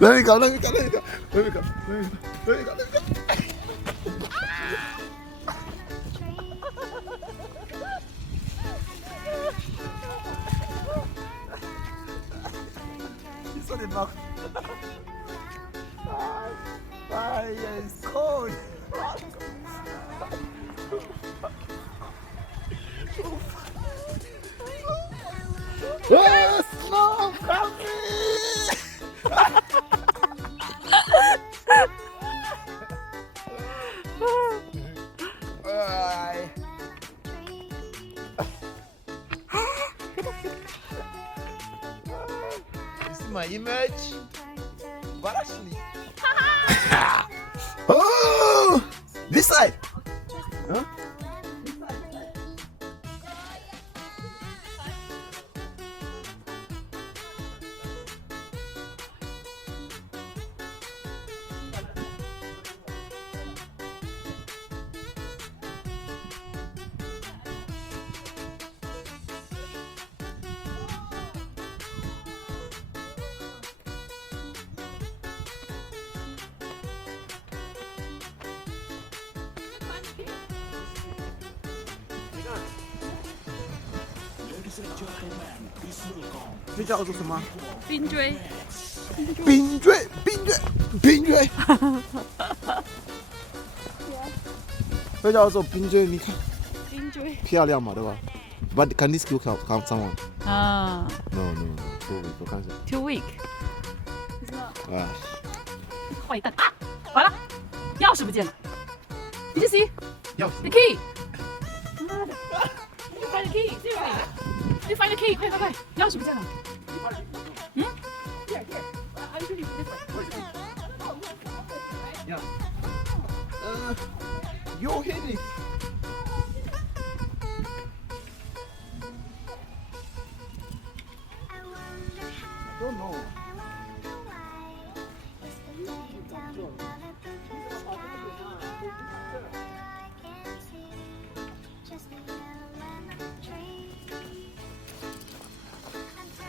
Let me go. Let me go. He's on the back. It's cold. Oh, snow coming! You see my image? But actually, oh, this side. Huh?这叫做什么？冰锥。这叫做冰锥，你看冰锥。漂亮嘛，对吧 ？But can this kill count someone? 啊。No, 2 week， 我看一下。2 week。啊。坏蛋啊！完了，钥匙不见了。Did you see? 钥匙。 The key. 妈的 ！You find the key? Seriously? You find the key? 快！钥匙不见了。嗯 ？Here. I usually put this way. Yeah. You hit it. I don't know.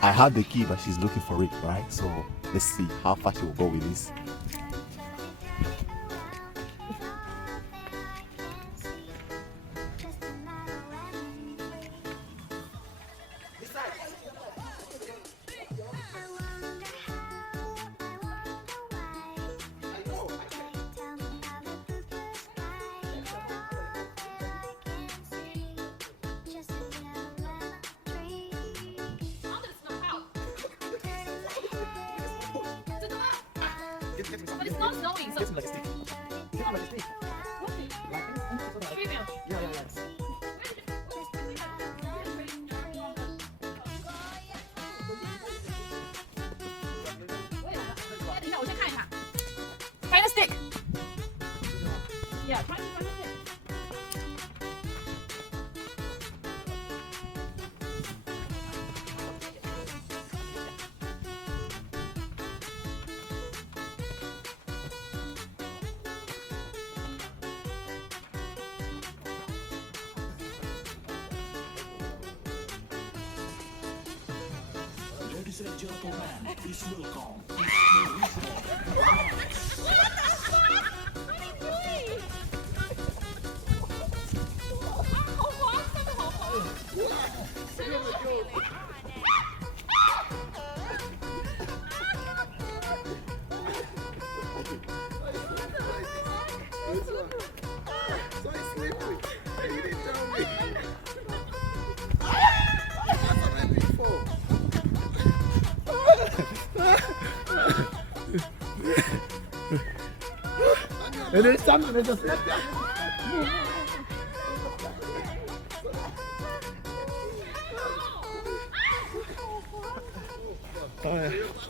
I have the key, but she's looking for it, right? So let's see how far she will go with this. But it's not snowing, so. Get him like a stick. Get him like a stick. Female. Yeah. 等一下，我先看一下。Find a stick. Yeah, try to find a stick. Ladies and gentlemen, please welcome. So it's slippery. You didn't tell me. And there's something that just left there. Oh, yeah.